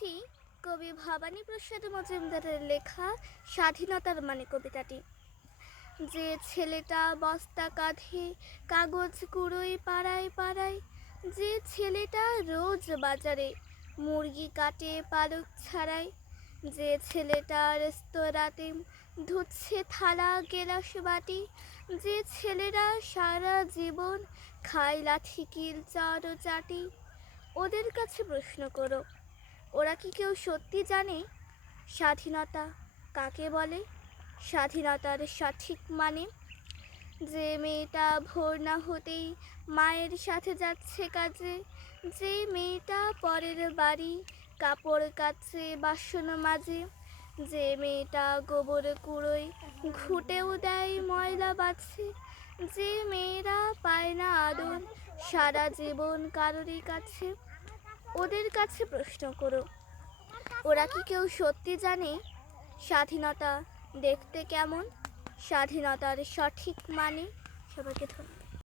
পড়ছি কবি ভবানী প্রসাদ মজুমদারের লেখা স্বাধীনতার মানে কবিতাটি। যে ছেলেটা বস্তা কাঁধে কাগজ কুড়োয় পাড়ায় পাড়ায়, যে ছেলেটা রোজ বাজারে মুরগি কাটে পালক ছাড়ায়, যে ছেলেটা রেস্তোরাঁতে ধুচ্ছে থালা গেলাস বাটি, যে ছেলেরা সারা জীবন খায় লাঠি কিল চড় ও চাটি, ওদের কাছে প্রশ্ন করো, ওরা কি কেউ সত্যি জানে স্বাধীনতা কাকে বলে? স্বাধীনতার সঠিক মানে? যে মেয়েটা ভোর না হতেই মায়ের সাথে যাচ্ছে কাজে, যে মেয়েটা পরের বাড়ি কাপড় কাচে বাসন মাজে, যে মেয়েটা গোবর কুড়োয় ঘুঁটেও দেয় ময়লা বাছে, যে মেয়েরা পায় না আদর সারা জীবন কারোরই কাছে, ওদের কাছে প্রশ্ন করো, ওরা কি কেউ সত্যি জানে স্বাধীনতা দেখতে কেমন? স্বাধীনতার সঠিক মানে? সবাইকে ধন্যবাদ।